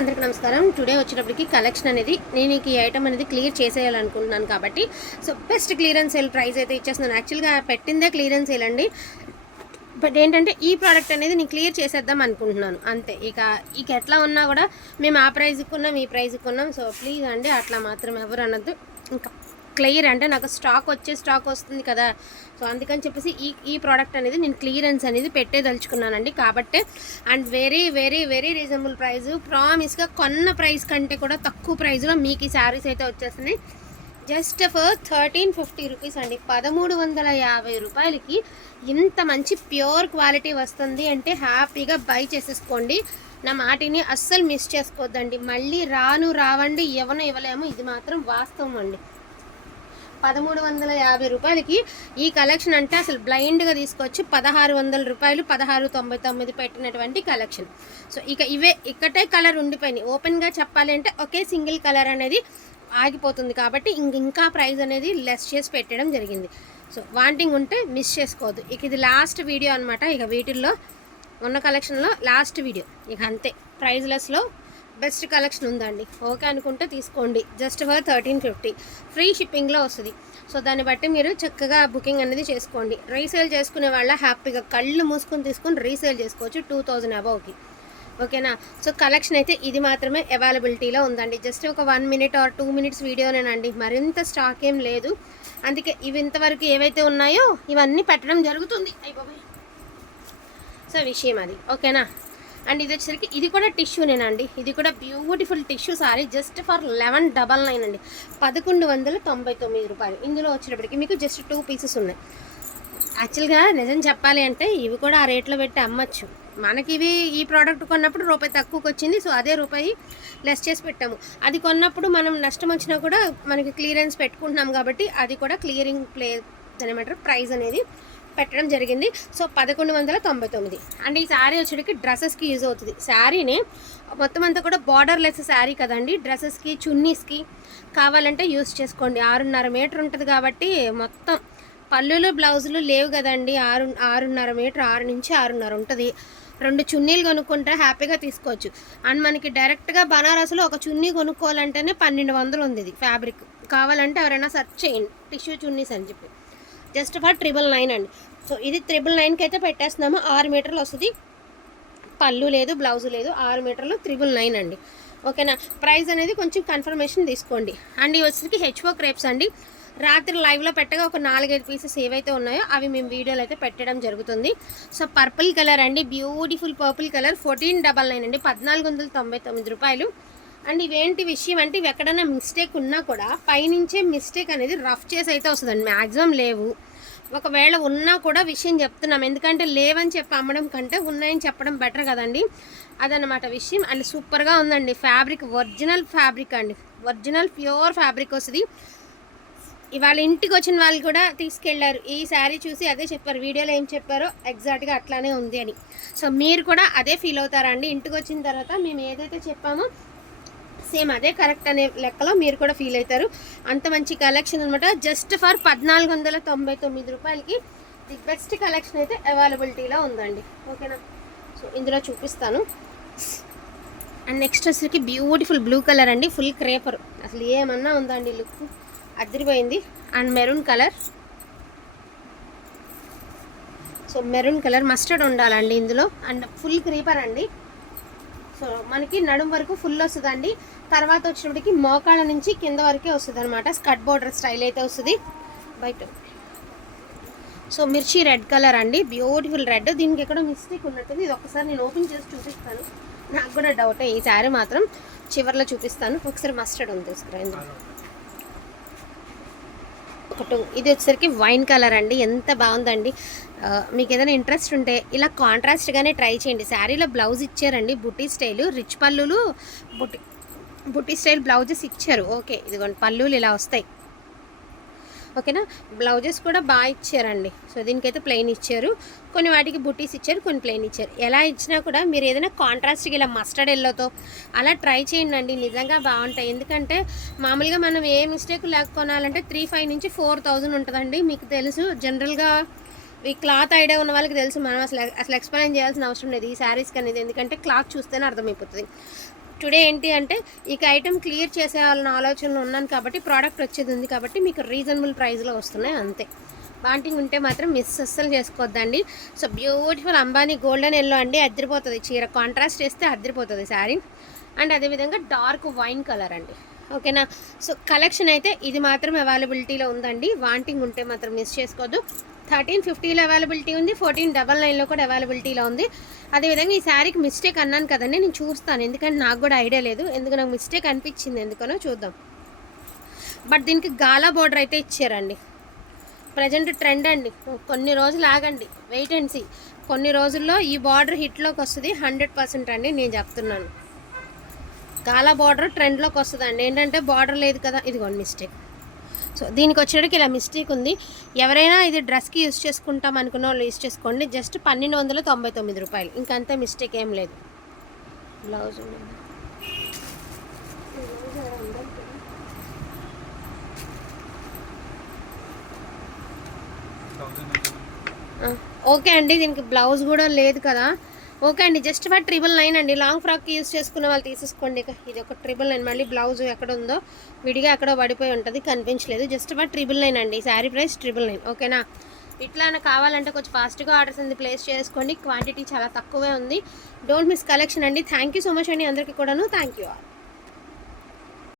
అందరికీ నమస్కారం. టుడే వచ్చేటప్పటికి కలెక్షన్ అనేది నేను ఈ ఐటమ్ అనేది క్లియర్ చేసేయాలనుకుంటున్నాను కాబట్టి. So best clearance sale price అయితే ఇచ్చేస్తున్నాను. యాక్చువల్గా పెట్టిందే క్లియరెన్స్ సేల్ అండి. బట్ ఏంటంటే ఈ ప్రోడక్ట్ అనేది నేను క్లియర్ చేసేద్దాం అనుకుంటున్నాను. అంతే. ఇక ఇక ఎట్లా ఉన్నా కూడా మేము ఆ ప్రైస్కి ఉన్నాం ఈ ప్రైస్కి ఉన్నాం. సో ప్లీజ్ అండి అట్లా మాత్రం ఎవరు అనొద్దు. ఇంకా క్లియర్ అంటే నాకు స్టాక్ వచ్చే స్టాక్ వస్తుంది కదా. సో అందుకని చెప్పేసి ఈ ఈ ప్రోడక్ట్ అనేది నేను క్లియరెన్స్ అనేది పెట్టేదలుచుకున్నానండి. కాబట్టి and very very very reasonable price ప్రామిస్గా కొన్న ప్రైస్ కంటే కూడా తక్కువ ప్రైస్లో మీకు ఈ శారీస్ అయితే వచ్చేస్తున్నాయి. Just for thirteen fifty rupees అండి. పదమూడు వందల యాభై రూపాయలకి ఇంత మంచి ప్యూర్ క్వాలిటీ వస్తుంది అంటే హ్యాపీగా బై చేసేసుకోండి. నా మాటిని అస్సలు మిస్ చేసుకోవద్దండి మళ్ళీ రాను రావండి ఇవ్వను ఇవ్వలేము. ఇది మాత్రం వాస్తవం అండి. పదమూడు వందల యాభై రూపాయలకి ఈ కలెక్షన్ అంటే అసలు బ్లైండ్గా తీసుకొచ్చి పదహారు వందల రూపాయలు పదహారు తొంభై తొమ్మిది పెట్టినటువంటి కలెక్షన్. సో ఇక ఇవే ఇక్కటే కలర్ ఉండిపోయినాయి. ఓపెన్గా చెప్పాలి అంటే ఒకే సింగిల్ కలర్ అనేది ఆగిపోతుంది కాబట్టి ఇంక ఇంకా ప్రైస్ అనేది లెస్ చేసి పెట్టడం జరిగింది. సో వాంటింగ్ ఉంటే మిస్ చేసుకోవద్దు. ఇక ఇది లాస్ట్ వీడియో అనమాట ఇక వీటిల్లో ఉన్న కలెక్షన్లో లాస్ట్ వీడియో. ఇక అంతే. ప్రైజ్లెస్లో బెస్ట్ కలెక్షన్ ఉందండి. ఓకే అనుకుంటే తీసుకోండి. Just for thirteen fifty. Free షిప్పింగ్లో వస్తుంది. సో దాన్ని బట్టి మీరు చక్కగా బుకింగ్ అనేది చేసుకోండి. రీసేల్ చేసుకునే వాళ్ళ హ్యాపీగా కళ్ళు మూసుకొని తీసుకొని రీసేల్ చేసుకోవచ్చు టూ థౌజండ్ అబౌవ్కి ఓకేనా? సో కలెక్షన్ అయితే ఇది మాత్రమే అవైలబిలిటీలో ఉందండి. జస్ట్ ఒక one minute or two minutes వీడియోనేనండి. మరింత స్టాక్ ఏం లేదు. అందుకే ఇవి ఇంతవరకు ఏవైతే ఉన్నాయో ఇవన్నీ పెట్టడం జరుగుతుంది. అయిపోయి సో విషయం అది. ఓకేనా? అండ్ ఇది వచ్చేసరికి ఇది కూడా టిష్యూనేనండి ఇది కూడా beautiful tissue sari just for eleven double nine అండి. పదకొండు వందల తొంభై తొమ్మిది రూపాయలు. ఇందులో వచ్చేటప్పటికి మీకు జస్ట్ టూ పీసెస్ ఉన్నాయి. యాక్చువల్గా నిజం చెప్పాలి అంటే ఇవి కూడా ఆ రేట్లో పెట్టి అమ్మచ్చు. మనకి ఇవి ఈ ప్రోడక్ట్ కొన్నప్పుడు రూపాయి తక్కువకి వచ్చింది సో అదే రూపాయి లెస్ చేసి పెట్టాము. అది కొన్నప్పుడు మనం నష్టం వచ్చినా కూడా మనకి క్లియరెన్స్ పెట్టుకుంటున్నాం కాబట్టి అది కూడా క్లియరింగ్ ప్లే ఏమంటారు ప్రైస్ అనేది పెట్టడం జరిగింది. సో పదకొండు వందల తొంభై తొమ్మిది. అండ్ ఈ శారీ వచ్చేటికి డ్రెస్సెస్కి యూజ్ అవుతుంది. శారీని మొత్తం అంతా కూడా బార్డర్ లెస్ శారీ కదండి. డ్రెస్సెస్కి చున్నీస్కి కావాలంటే యూజ్ చేసుకోండి. ఆరున్నర మీటర్ ఉంటుంది కాబట్టి మొత్తం పళ్ళులు బ్లౌజులు లేవు కదండి. ఆరు ఆరున్నర మీటర్ ఆరు నుంచి ఆరున్నర ఉంటుంది. రెండు చున్నీలు కొనుక్కుంటే హ్యాపీగా తీసుకోవచ్చు. అండ్ మనకి డైరెక్ట్గా బనారస్లో ఒక చున్నీ కొనుక్కోవాలంటేనే పన్నెండు వందలు ఉంది ఇది ఫ్యాబ్రిక్. కావాలంటే ఎవరైనా సెర్చ్ చేయండి. టిష్యూ చున్నీస్ అని చెప్పి. జస్ట్ ఫర్ ట్రిపుల్ నైన్ అండి. సో ఇది త్రిబుల్ నైన్కి అయితే పెట్టేస్తున్నాము. ఆరు మీటర్లు వస్తుంది. పళ్ళు లేదు బ్లౌజ్ లేదు ఆరు మీటర్లు త్రిబుల్ నైన్ అండి. ఓకేనా? ప్రైస్ అనేది కొంచెం కన్ఫర్మేషన్ తీసుకోండి. అండ్ ఇవి వచ్చేసరికి హెచ్ఓ క్రేప్స్ అండి. రాత్రి లైవ్లో పెట్టగా ఒక నాలుగైదు పీసెస్ ఏవైతే ఉన్నాయో అవి మేము వీడియోలో అయితే పెట్టడం జరుగుతుంది. సో పర్పుల్ కలర్ అండి. Beautiful purple colour. Fourteen double nine అండి. పద్నాలుగు వందల తొంభై తొమ్మిది రూపాయలు. అండ్ ఇవేంటి విషయం అంటే ఇవి ఎక్కడైనా మిస్టేక్ ఉన్నా కూడా పైనుంచే మిస్టేక్ అనేది రఫ్ చేసి అయితే వస్తుందండి. మ్యాక్సిమం లేవు. ఒకవేళ ఉన్నా కూడా విషయం చెప్తున్నాం. ఎందుకంటే లేవని చెప్పి అమ్మడం కంటే ఉన్నాయని చెప్పడం బెటర్ కదండి. అదనమాట విషయం. అండ్ సూపర్గా ఉందండి. ఫ్యాబ్రిక్ ఒరిజినల్ ఫ్యాబ్రిక్ అండి. ఒరిజినల్ ప్యూర్ ఫ్యాబ్రిక్ వస్తుంది. ఇవాళ ఇంటికి వచ్చిన వాళ్ళు కూడా తీసుకెళ్ళారు. ఈ శారీ చూసి అదే చెప్పారు. వీడియోలో ఏం చెప్పారో ఎగ్జాక్ట్గా అట్లానే ఉంది అని. సో మీరు కూడా అదే ఫీల్ అవుతారండి ఇంటికి వచ్చిన తర్వాత మేము ఏదైతే చెప్పామో సేమ్ అదే కరెక్ట్ అనే లెక్కలో మీరు కూడా ఫీల్ అవుతారు. అంత మంచి కలెక్షన్ అనమాట జస్ట్ ఫర్ పద్నాలుగు వందల తొంభై తొమ్మిది రూపాయలకి ది బెస్ట్ కలెక్షన్ అయితే అవైలబిలిటీలో ఉందండి. ఓకేనా? సో ఇందులో చూపిస్తాను. అండ్ నెక్స్ట్ వచ్చేసరికి బ్యూటిఫుల్ బ్లూ కలర్ అండి. Full creeper. అసలు ఏమన్నా ఉందండి లుక్? అదిరిపోయింది. And maroon colour. So maroon colour mustard ఉండాలండి ఇందులో. అండ్ ఫుల్ క్రీపర్ అండి. సో మనకి నడుం వరకు ఫుల్ వస్తుందండి. తర్వాత వచ్చినప్పటికి మోకాళ్ళ నుంచి కింద వరకే వస్తుంది అనమాట స్కట్ బోర్డర్ స్టైల్ అయితే వస్తుంది. బయట. సో మిర్చి రెడ్ కలర్ అండి. Beautiful red. దీనికి ఎక్కడో మిస్టేక్ ఉన్నట్టుంది. ఇది ఒకసారి నేను ఓపెన్ చేసి చూపిస్తాను. నాకు కూడా డౌటే. ఈ శారీ మాత్రం చివరిలో చూపిస్తాను. ఒకసారి మస్టర్డ్ ఉంది తీసుకురా ఒకటి. ఇది వచ్చేసరికి వైన్ కలర్ అండి. ఎంత బాగుందండి. మీకు ఏదైనా ఇంట్రెస్ట్ ఉంటే ఇలా కాంట్రాస్ట్గానే ట్రై చేయండి. శారీలో బ్లౌజ్ ఇచ్చారండి. బుట్టి స్టైలు. రిచ్ పళ్ళులు బుట్టి. బుట్టి స్టైల్ బ్లౌజెస్ ఇచ్చారు. ఓకే ఇదిగోండి పల్లులు ఇలా వస్తాయి. ఓకేనా? బ్లౌజెస్ కూడా బాగా ఇచ్చారండి. సో దీనికైతే ప్లెయిన్ ఇచ్చారు. కొన్ని వాటికి బుట్టీస్ ఇచ్చారు కొన్ని ప్లెయిన్ ఇచ్చారు. ఎలా ఇచ్చినా కూడా మీరు ఏదైనా కాంట్రాస్ట్కి ఇలా మస్టర్డ్ ఎల్లోతో అలా ట్రై చేయండి అండి నిజంగా బాగుంటాయి. ఎందుకంటే మామూలుగా మనం ఏ మిస్టేక్ లేకపోనాలంటే త్రీ ఫైవ్ నుంచి ఫోర్ థౌజండ్ ఉంటుందండి. మీకు తెలుసు జనరల్గా ఈ క్లాత్ ఐడియా ఉన్న వాళ్ళకి తెలుసు. మనం అసలు అసలు ఎక్స్ప్లెయిన్ చేయాల్సిన అవసరం లేదు ఈ శారీస్కి అనేది ఎందుకంటే క్లాత్ చూస్తేనే అర్థమైపోతుంది. టుడే ఏంటి అంటే ఇక ఐటమ్ క్లియర్ చేసేయాలన్న ఆలోచనలో ఉన్నాను కాబట్టి ప్రోడక్ట్ వచ్చేది ఉంది కాబట్టి మీకు రీజనబుల్ ప్రైస్లో వస్తున్నాయి అంతే. వాంటింగ్ ఉంటే మాత్రం మిస్ అస్సలు చేసుకోవద్దండి. So beautiful Ambani golden yellow అండి అద్దరిపోతుంది చీర. కాంట్రాస్ట్ చేస్తే అద్దరిపోతుంది శారీ అండ్ అదేవిధంగా డార్క్ వైన్ కలర్ అండి. ఓకేనా సో కలెక్షన్ అయితే ఇది మాత్రం అవైలబిలిటీలో ఉందండి. వాంటింగ్ ఉంటే మాత్రం మిస్ చేసుకోవద్దు థర్టీన్ ఫిఫ్టీలో అవైలబిలిటీ ఉంది ఫోర్టీన్ డబల్ నైన్లో కూడా అవైలబిలిటీలో ఉంది. అదేవిధంగా ఈ శారీకి మిస్టేక్ అన్నాను కదండి నేను చూస్తాను. ఎందుకంటే నాకు కూడా ఐడియా లేదు. ఎందుకు నాకు మిస్టేక్ అనిపించింది ఎందుకనో చూద్దాం. బట్ దీనికి గాలా బార్డర్ అయితే ఇచ్చారండి. ప్రజెంట్ ట్రెండ్ అండి. కొన్ని రోజులు ఆగండి. వెయిట్ అండ్ సీ కొన్ని రోజుల్లో ఈ బార్డర్ హిట్లోకి వస్తుంది హండ్రెడ్ పర్సెంట్ అండి నేను చెప్తున్నాను. గాలా బార్డర్ ట్రెండ్లోకి వస్తుంది అండి ఏంటంటే బార్డర్ లేదు కదా. ఇదిగోండి మిస్టేక్ సో దీనికి వచ్చేటికి ఇలా మిస్టేక్ ఉంది. ఎవరైనా ఇది డ్రెస్కి యూస్ చేసుకుంటాం అనుకున్న వాళ్ళు యూస్ చేసుకోండి. జస్ట్ పన్నెండు వందల తొంభై తొమ్మిది రూపాయలు. ఇంకంతే మిస్టేక్ ఏం లేదు. బ్లౌజ్ ఓకే అండి. దీనికి బ్లౌజ్ కూడా లేదు కదా. ఓకే అండి జస్ట్ ఫర్ ట్రిబుల్ నైన్ అండి. లాంగ్ ఫ్రాక్ యూస్ చేసుకున్న వాళ్ళు తీసేసుకోండి. ఇది ఒక ట్రిబుల్ నైన్ మళ్ళీ బ్లౌజ్ ఎక్కడ ఉందో విడిగా ఎక్కడో పడిపోయి ఉంటుంది కనిపించలేదు. జస్ట్ ఫర్ ట్రిబుల్ నైన్ అండి. శారీ ప్రైస్ ట్రిబుల్ నైన్ ఓకేనా ఇట్లా కావాలంటే కొంచెం ఫాస్ట్గా ఆర్డర్స్ ఉంది ప్లేస్ చేసుకోండి. క్వాంటిటీ చాలా తక్కువే ఉంది. డోంట్ మిస్ కలెక్షన్ అండి. థ్యాంక్ యూ సో మచ్ అండి అందరికీ కూడాను. Thank you all